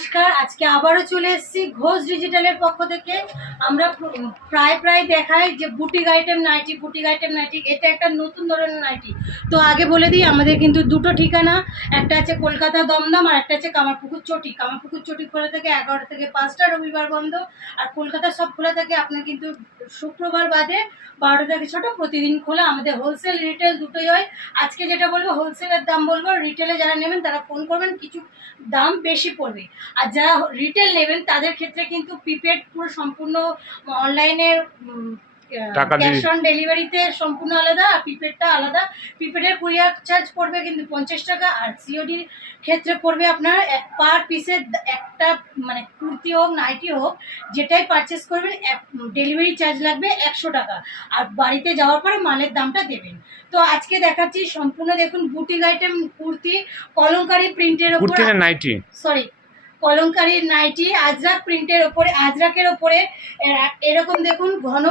নমস্কার। আজকে আবারও চলে এসেছি ঘোষ ডিজিটালের পক্ষ থেকে। আমরা প্রায় দেখাই যে বুটিক আইটেম নাইটি, এটা একটা নতুন ধরনের নাইটি। তো আগে বলে দিই, আমাদের কিন্তু দুটো ঠিকানা, একটা আছে কলকাতা দমদম আর একটা আছে কামারপুকুর চটি খোলা থাকে 11টা থেকে 5টা, রবিবার বন্ধ। আর কলকাতা সব খোলা থাকে আপনার কিন্তু শুক্রবার বাদে 12টা থেকে 6টা, প্রতিদিন খোলা। আমাদের হোলসেল রিটেল দুটোই হয়। আজকে যেটা বলবো হোলসেলের দাম বলবো, রিটেলে যারা নেবেন তারা ফোন করবেন, কিছু দাম বেশি পড়বে। আর যারা রিটেল নেবেন তাদের ক্ষেত্রে কিন্তু প্রিপেড পুরো সম্পূর্ণ অনলাইনে ক্যাশ অন ডেলিভারিতে সম্পূর্ণ আলাদা, আর প্রিপেডটা আলাদা। প্রিপেডের কুরিয়ার চার্জ পড়বে কিন্তু 50 টাকা, আর সিওডির ক্ষেত্রে পড়বে আপনার পার পিসের একটা, মানে কুর্তি হোক নাইটি হোক যেটাই পারচেস করবেন ডেলিভারি চার্জ লাগবে 100 টাকা, আর বাড়িতে যাওয়ার পরে মালের দামটা দেবেন। তো আজকে দেখাচ্ছি সম্পূর্ণ, দেখুন বুটিক আইটেম কুর্তি, কলমকারী প্রিন্টের উপর, nightie sorry Kalamkari nightie, Ajrakh প্রিন্টের ওপরে, আজরাকের ওপরে এরকম দেখুন ঘন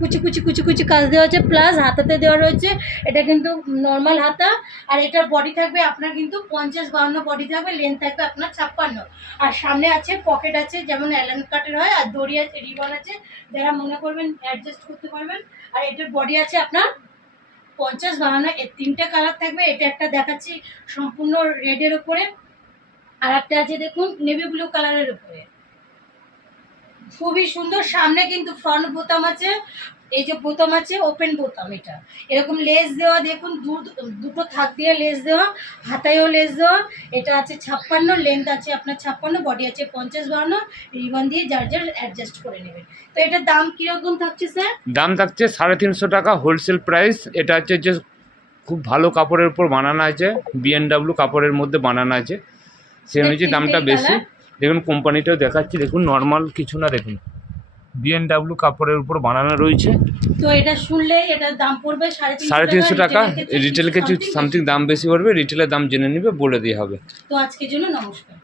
কুচি কাজ দেওয়া আছে, প্লাস হাতাতে দেওয়া রয়েছে। এটা কিন্তু নর্মাল হাতা, আর এটার বডি থাকবে আপনার কিন্তু 50-52 বডি থাকবে, লেন্থ থাকবে আপনার 56। আর সামনে আছে পকেট আছে, যেমন অ্যালান কাটের হয়, আর দড়ি আছে, রিবন আছে, যারা মনে করবেন অ্যাডজাস্ট করতে পারবেন। আর এটার বডি আছে আপনার 50-52, এর 3টে কালার থাকবে। এটা একটা দেখাচ্ছি সম্পূর্ণ রেডের ওপরে, আর একটা আছে দেখুন নেভি ব্লু কালারের উপরে, খুবই সুন্দর। সামনে কিন্তু ফ্রন্ট বোতাম আছে, এই যে বোতাম আছে ওপেন বোতাম, এটা এরকম লেস দেওয়া, দেখুন দুটো থাক দিয়ে লেস দেওয়া, হাতায়ও লেস দেওয়া। এটা আছে 56, লেন্থ আছে আপনার 56, বডি আছে 50-52, রিবন দিয়ে যার অ্যাডজাস্ট করে নেবেন। তো এটার দাম কিরকম থাকছে স্যার? দাম থাকছে 350 টাকা হোলসেল প্রাইস। এটা হচ্ছে যে খুব ভালো কাপড়ের উপর বানানো আছে, বিএনডব্লিউ কাপড়ের মধ্যে বানানো আছে, সেই অনুযায়ী দামটা বেশি। দেখুন কোম্পানিটাও দেখাচ্ছি, দেখুন নর্মাল কিছু না, দেখুন বিএনডব্লিউ কাপড়ের উপর বানানো রয়েছে। তো এটা শুনলে এটার দাম পড়বে 350 টাকা। রিটেল কিছু সামথিং দাম বেশি পড়বে, রিটেলের দাম জেনে নিবে, বলে দিয়ে হবে। তো আজকের জন্য নমস্কার।